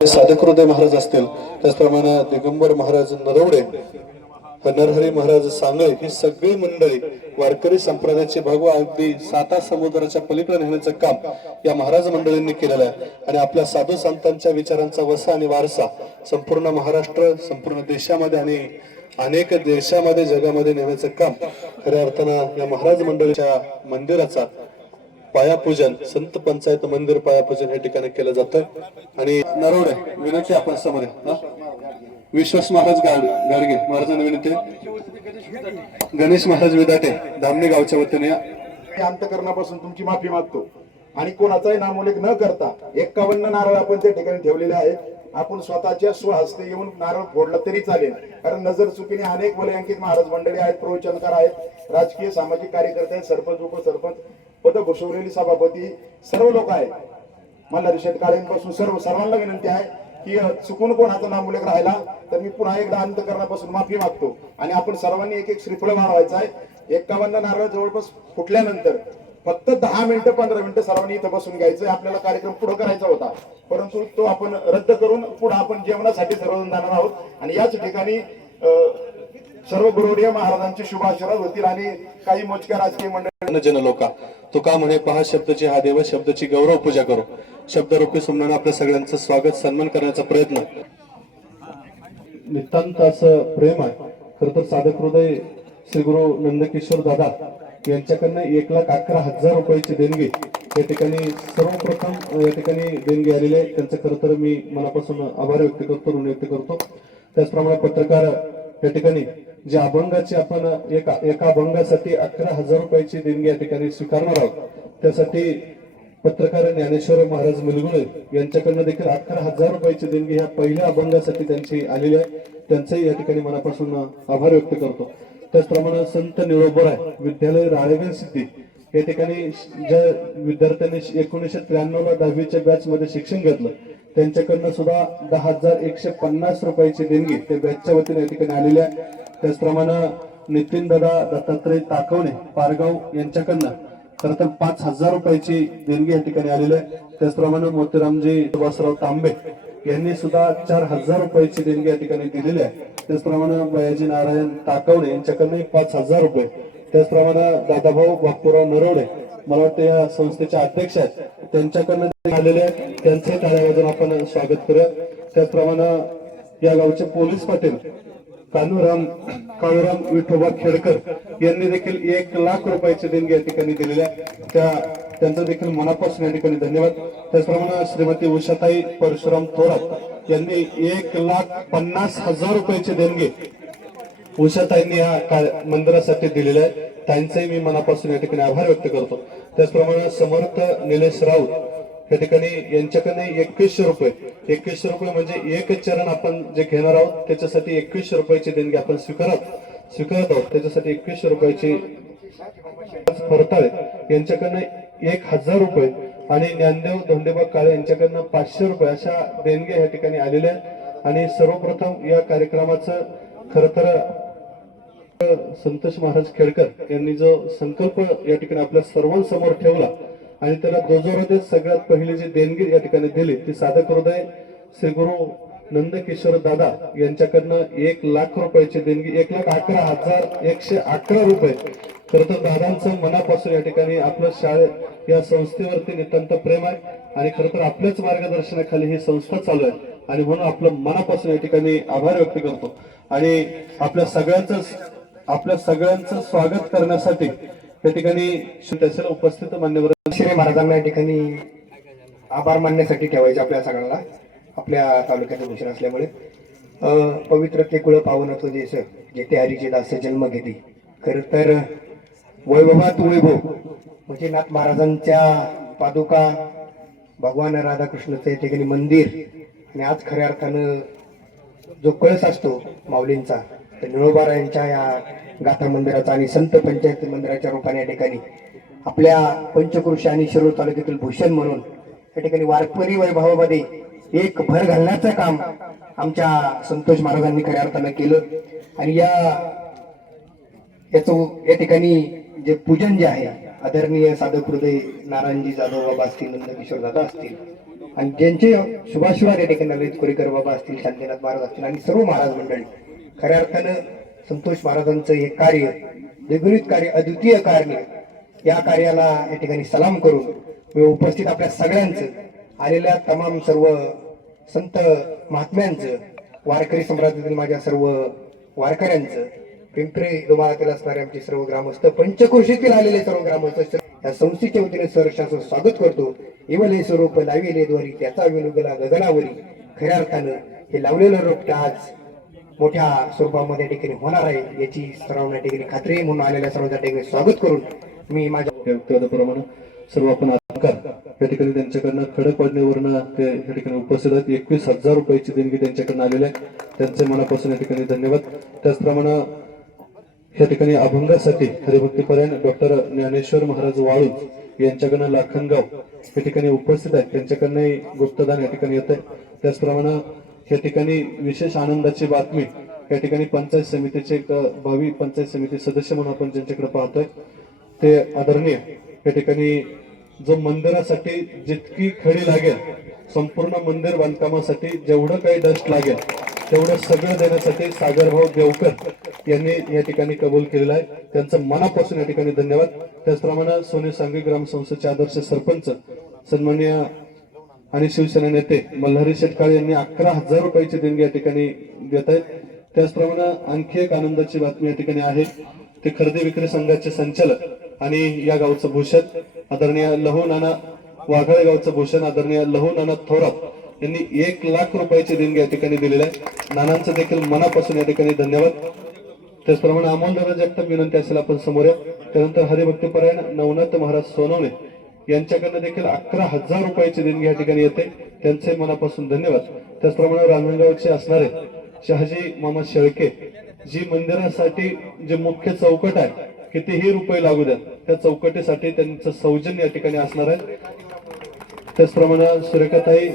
साधक हृदय महाराज असतील, त्याचप्रमाणे दिगंबर महाराज नरवडे, नरहरी महाराज सांगळे, ही सगळी मंडळी वारकरी संप्रदायाची भगवा अगदी 7 समुद्राच्या पलीकडे नेण्याचं काम या महाराज मंडळींनी केलेलं आहे. आणि आपल्या साधू संतांच्या विचारांचा वसा आणि वारसा संपूर्ण महाराष्ट्र, संपूर्ण देशामध्ये आणि अनेक देशामध्ये, जगामध्ये नेण्याचं काम खऱ्या अर्थानं या महाराज मंडळीच्या मंदिराचा पायापूजन, संत पंचायत मंदिर पायापूजन या ठिकाणी केलं जातं. आणि नरवडे विनंती आपण समोर विश्वास महाराज गाडगे महाराजांना विनंती, गणेश महाराज विदाटे धामणी गावच्या वतीने अंतकरणापासून तुमची माफी मागतो. आणि कोणाचाही नामोल्लेख न करता 51 नारळ आपण त्या ठिकाणी ठेवलेले आहेत. आपण स्वतःच्या स्वहस्ते येऊन नारळ फोडला तरी चालेल, कारण नजर चुकीने अनेक वलयांकित महाराज मंडळी आहेत, प्रवचनकार आहेत, राजकीय सामाजिक कार्यकर्ते आहेत, सरपंच उपसरपंच पद घोषवलेली सभापती सर्व लोक आहेत. मल्हारी शेठ काळेंपासून सर्वांना विनंती आहे की चुकून कोणाचा नामोल्लेख राहिला तर मी पुन्हा एकदा अंतकरणापासून माफी मागतो. आणि आपण सर्वांनी एक एक श्रीफळ मारवायचा आहे. 51 नारळ जवळपास फुटल्यानंतर फक्त 10 मिनिटं 15 मिनिटं सर्वांनी इथं बसून घ्यायचं. आपल्याला कार्यक्रम पुढे करायचा होता, परंतु तो आपण रद्द करून पुढे आपण जेवणासाठी सर्वजण जाणार आहोत. आणि याच ठिकाणी सर्व गुरुवर्य महाराजांचे शुभ आशीर्वाद होतील आणि काही मोजक्या राजकीय मंडळी जन लोका तुका म्हणे पहा शब्दची हा देव, शब्दाची गौरव पूजा करो. शब्दरूपी सुमनानं आपल्या सगळ्यांचं स्वागत सन्मान करण्याचा प्रयत्न नितांत असं प्रेम आहे. खर तर साधक हृदय श्री गुरु नंदकिशोर दादा यांच्याकडनं 1,11,000 रुपयाची देणगी या ठिकाणी सर्वप्रथम या ठिकाणी देणगी आलेली आहे. त्यांचं खरं तर मी मनापासून आभार व्यक्त करतो, ऋण व्यक्त करतो. त्याचप्रमाणे पत्रकार या ठिकाणी जे अभंगाची आपण एका अभंगासाठी 11,000 रुपयाची देणगी या ठिकाणी स्वीकारणार आहोत. त्यासाठी पत्रकार ज्ञानेश्वर महाराज मुलगुळे यांच्याकडनं देखील 11,000 रुपयाची देणगी ह्या पहिल्या अभंगासाठी त्यांची आलेली आहे. त्यांचंही या ठिकाणी मनापासून आभार व्यक्त करतो. त्याचप्रमाणे संत निळोबराय विद्यालय राळेगण सिद्धी या ठिकाणी ज्या विद्यार्थ्यांनी 1993ला 10वीच्या बॅच मध्ये शिक्षण घेतलं त्यांच्याकडनं सुद्धा 10,150 रुपयाची देणगी त्या बॅचच्या वतीने या ठिकाणी आलेली आहे. त्याचप्रमाणे नितीन दादा दत्तात्रय ताकवणे पारगाव यांच्याकडनं खरं तर 5,000 रुपयाची देणगी या ठिकाणी आलेली आहे. त्याचप्रमाणे मोतीरामजी सुभाषराव तांबे यांनी सुद्धा 4,000 रुपयाची देणगी या ठिकाणी दिलेली आहे. त्याचप्रमाणे बयाजी नारायण ताकवणे यांच्याकडनं 5,000 रुपये. त्याचप्रमाणे दादाभाऊ बापूराव नरवडे मला वाटतं या संस्थेचे अध्यक्ष आहेत, त्यांच्याकडनं आलेले आहे. त्यांचे टाळ्या आपण स्वागत करूया. त्याचप्रमाणे या गावचे पोलीस पाटील काळूराम विठोबा खेडकर यांनी देखील 1,00,000 रुपयाची देणगी या ठिकाणी दिलेली आहे. त्यांचा देखील मनापासून या ठिकाणी धन्यवाद. त्याचप्रमाणे श्रीमती उषाताई परशुराम थोरात यांनी 1,50,000 रुपयाची देणगी उषाताईंनी या मंदिरासाठी दिलेले आहे. त्यांचेही मी मनापासून या ठिकाणी आभार व्यक्त करतो. त्याचप्रमाणे समर्थ निलेश राऊत या ठिकाणी यांच्याकडे 2100 रुपये म्हणजे एक चरण आपण जे घेणार आहोत त्याच्यासाठी 2100 रुपयाची देणगी आपण स्वीकारत आहोत. त्याच्यासाठी 2100 रुपयाची फरताळे यांच्याकडनं 1,000 रुपये आणि ज्ञानदेव धोंडेबा काळे यांच्याकडनं 500 रुपये अशा देणग्या या ठिकाणी आलेल्या आहेत. आणि सर्वप्रथम या कार्यक्रमाचं खरं तर संतोष महाराज खेडकर यांनी जो संकल्प या ठिकाणी आपल्या सर्वांसमोर ठेवला आणि त्याला जोजोरात सगळ्यात पहिली जी देणगी या ठिकाणी दिली ती साधक हृदय श्री गुरु नंदकिशोर दादा यांच्याकडनं 1,00,000 रुपयाची देणगी 1,11,111 रुपये. खरं तर दादांचं मनापासून या ठिकाणी आपलं शाळेत या संस्थेवरती नितांत प्रेम आहे आणि खरं तर आपल्याच मार्गदर्शनाखाली ही संस्था चालू आहे आणि म्हणून आपलं मनापासून या ठिकाणी आभार व्यक्त करतो. आणि आपल्या सगळ्यांचं स्वागत करण्यासाठी या ठिकाणी त्याला उपस्थित मान्यवर श्री महाराजांना या ठिकाणी आभार मानण्यासाठी ठेवायचे आपल्या सगळ्यांना. आपल्या तालुक्याचं भूषण असल्यामुळे पवित्र ते कुळ पावन तो देश जेथे हरीचे दास जन्म घेते. खर तर वैभवात वैभव म्हणजे नाथ महाराजांच्या पादुका, भगवान राधाकृष्णाचं या ठिकाणी मंदिर आणि आज खऱ्या अर्थानं जो कळस असतो माऊलींचा तर निळोबारायांच्या या गाथा मंदिराचा आणि संत पंचायत मंदिराच्या रूपाने या ठिकाणी आपल्या पंचक्रोशी आणि शिरूर तालुक्यातील भूषण म्हणून या ठिकाणी वारकरी वैभवामध्ये एक भर घालण्याचं काम आमच्या संतोष महाराजांनी खऱ्या अर्थानं केलं. आणि याचं या ठिकाणी जे पूजन जे आहे आदरणीय साधक हृदय नारायणजी जाधव बाबा असतील, नंदकिशोर दादा असतील, आणि ज्यांचे शुभाशिवाद या ठिकाणी ललित कोरेकर बाबा असतील, शांतीनाथ महाराज असतील आणि सर्व महाराज मंडळी, खऱ्या अर्थानं संतोष महाराजांचं हे कार्य, द्विगुणित कार्य, अद्वितीय कार्य, या कार्याला या ठिकाणी सलाम करून मी उपस्थित आपल्या सगळ्यांचं, आलेल्या तमाम सर्व संत महात्म्यांचं, वारकरी संप्रदायातील माझ्या सर्व वारकऱ्यांचं, पिंपरी दोमाळातील असणारे आमचे सर्व ग्रामस्थ, पंचक्रोशीतील आलेले सर्व ग्रामस्थ या संस्थेच्या वतीने सहर्षाचं स्वागत करतो. इवले स्वरूप लाविले द्वारी त्याचा विनुगला गगनावरी. खऱ्या अर्थानं हे लावलेलं रोपट आज मोठ्या स्वरूपामध्ये या ठिकाणी होणार आहे याची सर्वांना ठिकाणी खात्री आहे. म्हणून आलेल्या सर्वांच्या ठिकाणी स्वागत करून मी माझ्या व्यक्तिवादाप्रमाणे सर्व आपण आकार या ठिकाणी त्यांच्याकडनं खडकवाडणीवरनं ते या ठिकाणी उपस्थित आहेत. 21,000 रुपयाची देणगी त्यांच्याकडनं आलेली आहे. त्यांचे मनापासून या ठिकाणी धन्यवाद. त्याचप्रमाणे या ठिकाणी अभंगासाठी हरिभक्तीपरायण डॉक्टर ज्ञानेश्वर महाराज वाळूज यांच्याकडनं लाखनगाव या ठिकाणी उपस्थित आहेत. त्यांच्याकडनं गुप्तदान या ठिकाणी येत आहे. त्याचप्रमाणे या ठिकाणी विशेष आनंदाची बातमी, या ठिकाणी पंचायत समितीचे एक भावी पंचायत समिती सदस्य म्हणून आपण ज्यांच्याकडे पाहतोय ते आदरणीय या ठिकाणी जो मंदिरासाठी जितकी खडी लागेल, संपूर्ण मंदिर बांधकामासाठी जेवढं काही डस्ट लागेल तेवढं सगळं देण्यासाठी सागरभाऊ देवकर यांनी या ठिकाणी कबूल केलेलं आहे. त्यांचं मनापासून या ठिकाणी धन्यवाद. त्याचप्रमाणे सोने सांगवी ग्रामसंस्थेचे आदर्श सरपंच सन्माननीय आणि शिवसेना नेते मल्हारी शेटकाळे यांनी 11,000 रुपयाची देणगी या ठिकाणी देत आहेत. त्याचप्रमाणे आणखी एक आनंदाची बातमी या ठिकाणी आहे, ते खरेदी विक्री संघाचे संचालक आणि या गावचं भूषण आदरणीय लहू नाना वाघाळे गावचं भूषण आदरणीय लहू नाना थोरात यांनी 1,00,000 रुपयाची देणगी या ठिकाणी दिलेली आहे. नानांचं देखील मनापासून या ठिकाणी धन्यवाद. त्याचप्रमाणे अमोलदादा जगताप विनंती असेल आपण समोर या. त्यानंतर हरिभक्तीपरायण नवनाथ महाराज सोनवणे यांच्याकडनं देखील 11,000 रुपयाची देणगी या ठिकाणी येते. त्यांचे मनापासून धन्यवाद. त्याचप्रमाणे रांजणगावचे असणारे शहाजी मामा शेळके, जी मंदिरासाठी जे मुख्य चौकट आहे, कितीही रुपये लागू द्या, त्या चौकटीसाठी त्यांचं सौजन्य या ठिकाणी असणार आहे. त्याचप्रमाणे सुरेखाताई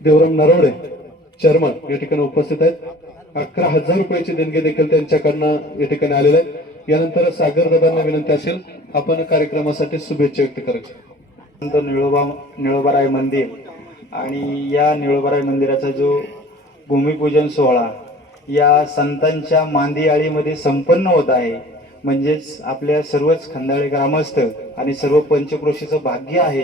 देवराम नरोडे चेअरमन या ठिकाणी उपस्थित आहेत. 11,000 रुपयाची देणगी देखील त्यांच्याकडनं या ठिकाणी आलेलं आहे. यानंतर सागर दादांना विनंती असेल आपण कार्यक्रमासाठी शुभेच्छा व्यक्त करायची. निळोबाराय मंदिर आणि या निळोबाराय मंदिराचा जो भूमिपूजन सोहळा या संतांच्या मांदियाळीमध्ये संपन्न होत आहे. म्हणजेच आपल्या सर्वच खंडाळे ग्रामस्थ आणि सर्व पंचक्रोशीचं भाग्य आहे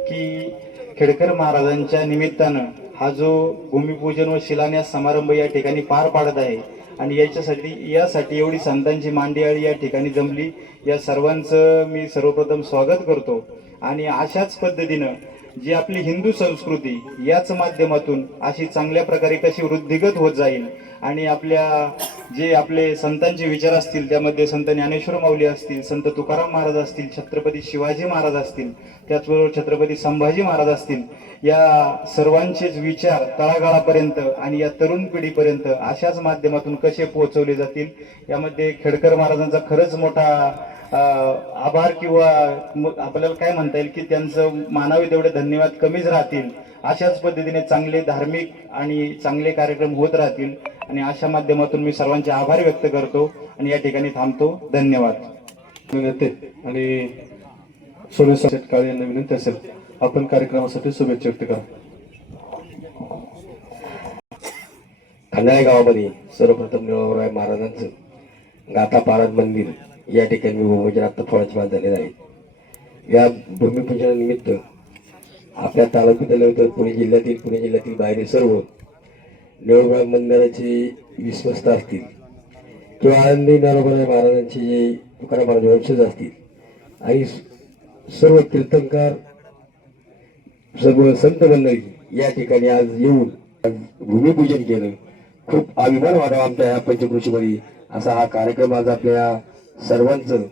की खेडकर महाराजांच्या निमित्तानं हा जो भूमिपूजन व शिलान्यास समारंभ या ठिकाणी पार पाडत आहे. आणि यासाठी एवढी संतांची मांदियाळी या ठिकाणी जमली. या सर्वांचं मी सर्वप्रथम स्वागत करतो. आणि अशाच पद्धतीनं जी आपली हिंदू संस्कृती याच माध्यमातून अशी चांगल्या प्रकारे कशी वृद्धिगत होत जाईल आणि आपल्या जे आपले संतांचे विचार असतील त्यामध्ये संत ज्ञानेश्वर माऊली असतील, संत तुकाराम महाराज असतील, छत्रपती शिवाजी महाराज असतील, त्याचबरोबर छत्रपती संभाजी महाराज असतील, या सर्वांचेच विचार तळागाळापर्यंत आणि या तरुण पिढीपर्यंत अशाच माध्यमातून कसे पोहोचवले जातील यामध्ये खेडकर महाराजांचा खरंच मोठा आभार किंवा आपल्याला काय म्हणता येईल की त्यांचं मानावे तेवढे धन्यवाद कमीच राहतील. अशाच पद्धतीने चांगले धार्मिक आणि चांगले कार्यक्रम होत राहतील आणि अशा माध्यमातून मी सर्वांचे आभार व्यक्त करतो आणि या ठिकाणी थांबतो. धन्यवाद. नेते आणि सोने शेटकाळे यांना विनंती असेल आपण कार्यक्रमासाठी शुभेच्छा व्यक्त करा. खंडाळे गावामध्ये सर्वप्रथम निळोबाराय महाराजांचं गाथा पारायण मंदिर या ठिकाणी भूमिपूजन आता थोड्याच वेळात झालेलं आहे. या भूमिपूजनानिमित्त आपल्या तालुक्यातील पुणे जिल्ह्यातील बाहेरील सर्व निळोबाराय मंदिराचे विश्वस्त असतील किंवा आनंदी निळोबाराय महाराजांचे जे तुकाराम महाराज वंशज असतील आणि सर्व कीर्तनकार सर्व संत मंडळी या ठिकाणी आज येऊन भूमिपूजन केलं. खूप अभिमान वाटावा आमच्या या पंचक्रोशीमध्ये असा हा कार्यक्रम आज आपल्या सर्वांचं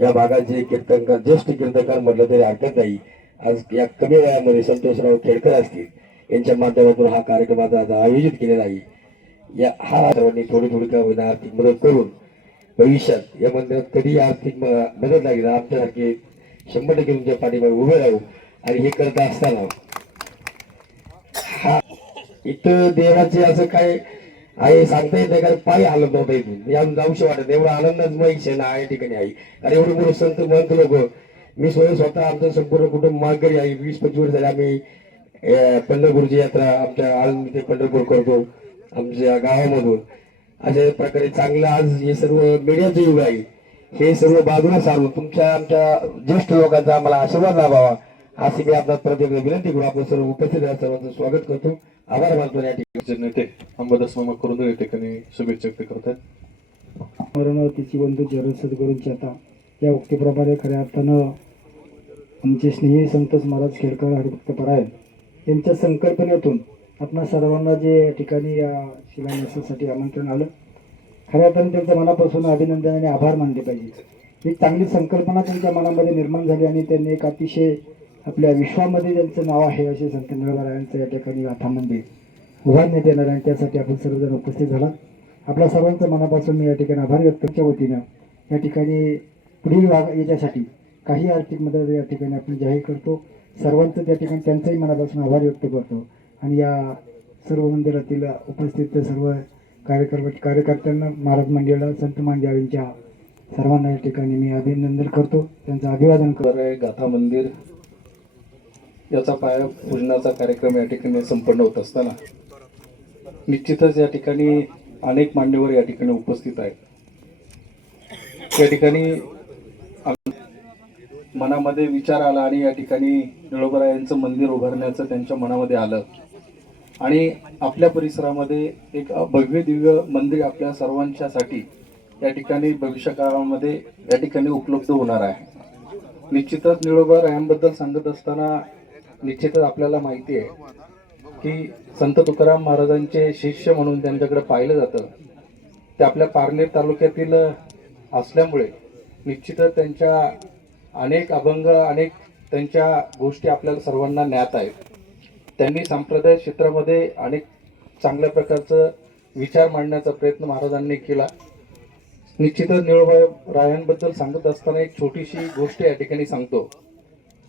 या भागाचे कीर्तनकार ज्येष्ठ कीर्तनकार म्हटलं तरी हरकत नाही. आज या कमी वयामध्ये संतोषराव खेडकर असतील यांच्या माध्यमातून हा कार्यक्रम आज आयोजित केलेला आहे. या हा सर्वांनी थोडी का होईना आर्थिक मदत करून भविष्यात या मंदिरात कधी आर्थिक मदत लागेल आमच्यासारखे 100% तुमच्या पाठीमागे उभे राहू. आणि हे करत असताना हा इथं देवाचे असं काय आहे सांगता येत नाही, कारण पाय हलत नव्हता इथून यातून जाऊशी वाटत एवढा आनंदाच मग सेना या ठिकाणी आहे. आणि एवढे मोठे संत महंत लोक मी स्वतः आमचं संपूर्ण कुटुंब माघारी आहे. 20-25 वर्ष झाले आम्ही पंढरपूरची यात्रा आमच्या आळंदी ते पंढरपूर करतो आमच्या गावामधून. अशा प्रकारे चांगलं आज हे सर्व मीडियाचं युग आहे. हे सर्व बाजूला सारून तुमच्या आमच्या ज्येष्ठ लोकांचा आम्हाला आशीर्वाद लाभावा अशी मी आपला प्रत्येक विनंती करू. आपण सर्व उपस्थित आहे सर्वांचं स्वागत करतो. आभार मानतो. या ठिकाणी नेते अंबादास मामा करून या ठिकाणी शुभेच्छा व्यक्त करतात. मरणवतीची बंधू जरूर सद्गुरूंची आता या उक्तीप्रमाणे खऱ्या अर्थानं आमचे स्नेही संतोष महाराज खेडकर हरिभक्त परायण यांच्या संकल्पनेतून आपणा सर्वांना जे या ठिकाणी या शिलान्यासासाठी आमंत्रण आलं, खऱ्या अर्थानं त्यांच्या मनापासून अभिनंदन आणि आभार मानले पाहिजे. एक चांगली संकल्पना त्यांच्या मनामध्ये निर्माण झाली आणि त्यांनी एक अतिशय आपल्या विश्वामध्ये ज्यांचं नाव आहे असे संत निळोबारायांचं या ठिकाणी गाथा मंदिर उभारण्यात येणार आणि त्यासाठी आपण सर्वजण उपस्थित झाला. आपल्या सर्वांचं मनापासून मी या ठिकाणी आभार व्यक्तच्या वतीनं या ठिकाणी पुढील याच्यासाठी काही आर्थिक मदत या ठिकाणी आपण जाहीर करतो. सर्वांचं त्या ठिकाणी त्यांचाही मनापासून आभार व्यक्त करतो आणि या सर्व मंदिरातील उपस्थित सर्व कार्यकर्त्यांना, महाराज मंडळाला, संत मंडळींच्या सर्वांना या ठिकाणी मी अभिनंदन करतो, त्यांचं अभिवादन करतो. गाथा मंदिर याचा पाया पूजनाचा कार्यक्रम या ठिकाणी संपन्न होत असताना निश्चितच या ठिकाणी अनेक मान्यवर या ठिकाणी उपस्थित आहेत. या ठिकाणी मनामध्ये विचार आला आणि या ठिकाणी निळोबारायांचं मंदिर उभारण्याचं त्यांच्या मनामध्ये आलं आणि आपल्या परिसरामध्ये एक भव्य दिव्य मंदिर आपल्या सर्वांच्यासाठी या ठिकाणी भविष्य काळामध्ये या ठिकाणी उपलब्ध होणार आहे. निश्चितच निळोबारायांबद्दल सांगत असताना निश्चितच आपल्याला माहिती आहे की संत तुकाराम महाराजांचे शिष्य म्हणून त्यांच्याकडे पाहिलं जातं. ते आपल्या पारनेर तालुक्यातील असल्यामुळे निश्चितच त्यांच्या अनेक अभंग, अनेक त्यांच्या गोष्टी आपल्याला सर्वांना ज्ञात आहेत. त्यांनी संप्रदाय क्षेत्रामध्ये अनेक चांगल्या प्रकारचं विचार मांडण्याचा प्रयत्न महाराजांनी केला. निश्चितच निळोबारायांबद्दल सांगत असताना एक छोटीशी गोष्ट या ठिकाणी सांगतो.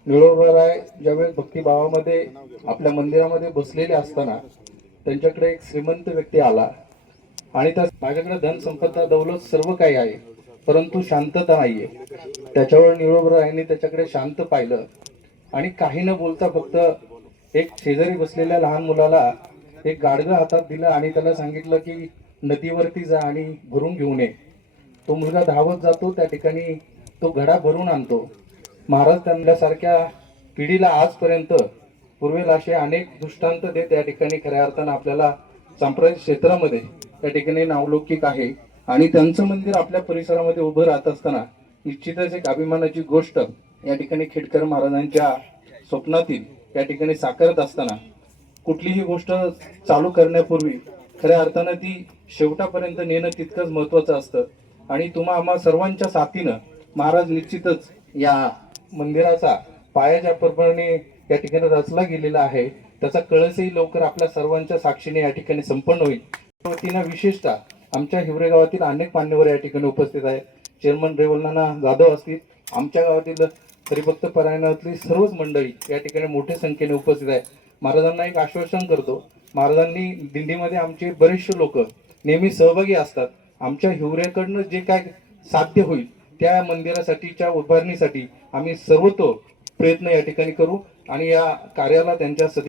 निळोबाराय ज्यावेळेस भक्तिभावामध्ये आपल्या मंदिरामध्ये बसलेले असताना त्यांच्याकडे एक श्रीमंत व्यक्ती आला आणि त्या माझ्याकडे धन संपदा दौलत सर्व काही आहे परंतु शांतता नाहीये. त्याच्यावर निळोबारायांनी त्याच्याकडे शांत पाहिलं आणि काही न बोलता फक्त एक शेजारी बसलेल्या लहान मुलाला एक गाडगं हातात दिलं आणि त्याला सांगितलं की नदीवरती जा आणि भरून घेऊन ये. तो मुलगा धावत जातो, त्या ठिकाणी तो घडा भरून आणतो. महाराज त्यांच्यासारख्या पिढीला आजपर्यंत पूर्वेल असे अनेक दृष्टांत देत या ठिकाणी खऱ्या अर्थानं आपल्याला सांप्रदायिक क्षेत्रामध्ये त्या ठिकाणी नावलौकिक आहे आणि त्यांचं मंदिर आपल्या परिसरामध्ये उभं राहत असताना निश्चितच एक अभिमानाची गोष्ट या ठिकाणी खेडकर महाराजांच्या स्वप्नातील या ठिकाणी साकारत असताना कुठलीही गोष्ट चालू करण्यापूर्वी खऱ्या अर्थानं ती शेवटापर्यंत नेणं तितकंच महत्वाचं असतं आणि तुम्हा आम्हा सर्वांच्या साथीनं महाराज निश्चितच या मंदिराचा पाया ज्या प्रमाणे या ठिकाणी रचला गेलेला आहे त्याचा कळसही लवकर आपल्या सर्वांच्या साक्षीने या ठिकाणी संपन्न होईल. वतीनं विशेषतः आमच्या हिवरे गावातील अनेक मान्यवर या ठिकाणी उपस्थित आहेत. चेअरमन रेवलनाना जाधव असतील, आमच्या गावातील हरिभक्त परायणातली सर्वच मंडळी या ठिकाणी मोठ्या संख्येने उपस्थित आहे. महाराजांना एक आश्वासन करतो, महाराजांनी दिंडीमध्ये आमचे बरेचसे लोक नेहमी सहभागी असतात. आमच्या हिवऱ्याकडनं जे काय साध्य होईल त्या मंदिरासाठीच्या उभारणीसाठी आम्ही सर्वतो प्रयत्न या ठिकाणी करू आणि या कार्याला त्यांच्या